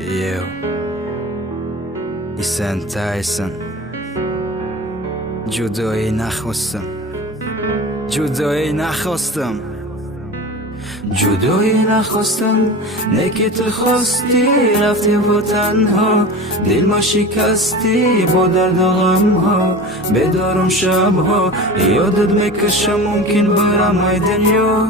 Yo, ایسن تایسن جدایی نخواستم، جدایی نخواستم، جدایی نخواستم. نکی تو خواستی رفتی با تنها، دل ما شکستی با درد و غم ها. بدارم شب ها یادت میکشم، ممکن برم ای دنیا.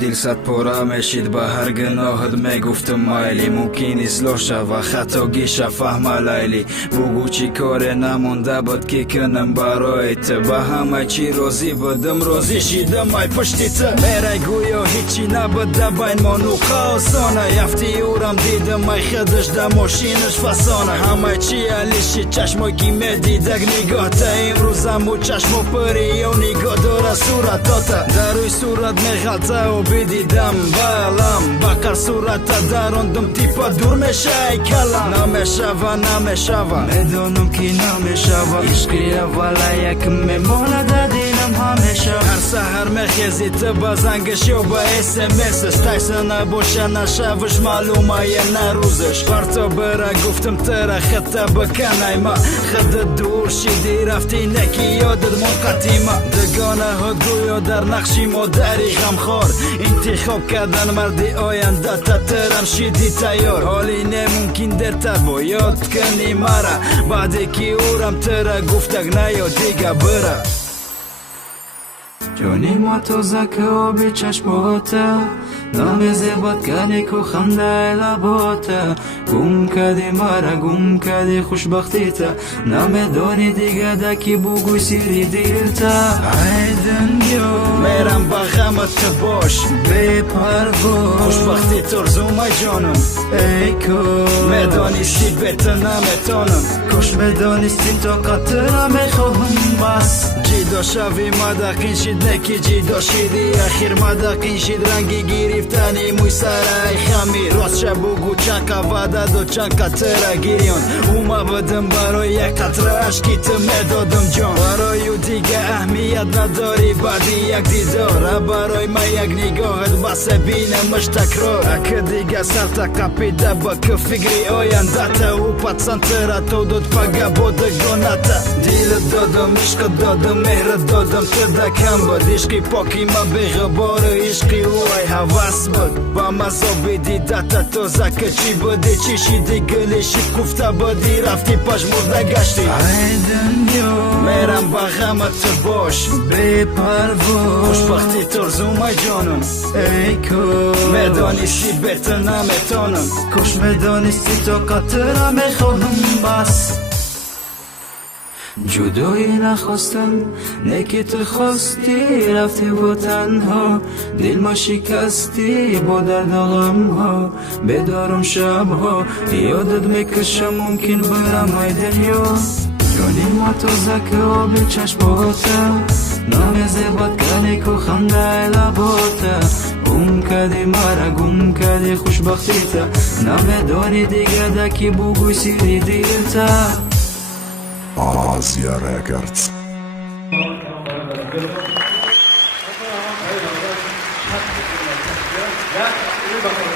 دل صد پاره میشید با هر گناهت، میگفتم مایلی ممکن اصلاح شود، خطا گیشه فهم لیلی. بگو چی کار نمونده بود که کنم برایت، با همه چی راضی بودم، راضی شیدم ای پشتیت. میره گویا هیچی نبوده بین ما نوخاسانه، یفتی اورم دیدم ای خودش در ماشینش فسانه. همه چی علیشی چشمای کی میدیدک نگاه تا امروزم و چشم و پری و نگاه داره صورتاتا. در روی صورت میغلطه و بدیدم بالم، بقر صورت داروندم تیپا دور میشه ای کلم. نمیشوه میدونم که نمیشوه، عشقی اولا یکم میمونه در دلم همیشه. هر سحر میخیزی تو با زنگش یا با اسمسش، تایسه نباشه نشوش معلومه یه نروزش. برتا بره گفتم تره خطه بکن ای ما، خد دور شیدی رفتی نکی یادت من قدیمه. دگانه ها گویا در نقشی مادری غمخوار، انتخاب کردن مردی آینده تا ترم شیدی تیار. حالی نممکن در تا باید کنی مرا، بعدی که اورم تره گفتک نیا دیگه بره. جانی ما تازه که آبی چشماته، نامیزه باد کنی که خنده لباته. گم کردی مرا گم کردی خوشبختیتا، نمیدانی دیگه دکی بگوی سیری دیلتا. ای دنیا میرم با غمت باش بی پروا، خوشبختی ترزوم ای جانم. ای کو میدانستی بهتر نمیتونم، کاش میدانستی طاقت را میخواهم بس. جدا شوی مدقین شید نکی جدا شیدی، اخیر مدقین شید رنگی گرفتنی موی سر ای خمیر. راست شب بگو چند که وعده و چند که تره گیریان، اوما بدم برای یک قطره عشقی تو میدادم جان. برای او دیگه اهمیت نداری بعدی یک دیدار، برای من یک نگاهت بس بینمش تکرار. اکه دیگه سر تقپیده با که فکری آینده تا، او پتسن تره تو داد پگه بودگانته. دیل دادم عشق دادم مهر دادم تو دکم بود، عشقی پاکی ما بغبار عشقی او ای حواس بود. با مزا بدیده تا تازه که چی بوده چی شیدی گلشی گفته بودی رفتی پاش مرده گشتی. ای دنیا میرم با غمت باش بی پروا، خوشبختی ترزوم ای جانم. ای کو میدانستی بهتر نمیتونم، کاش میدانستی طاقت را میخواهم بس. جدایی نخواستم نکی تو خواستی رفتی با تنها، دل ما شکستی با درد و غم ها. بدارم شب ها یادت میکشم، ممکن برم ای دنیا. جانی ما تازه که آبی چشماته، نامیزه باد کنی که خنده لباته. گم کردی مرا گم کردی خوشبختیتا، نمیدانی دیگه دکی بگوی سیری دیلتا. Asia Records. Ya, ini bakal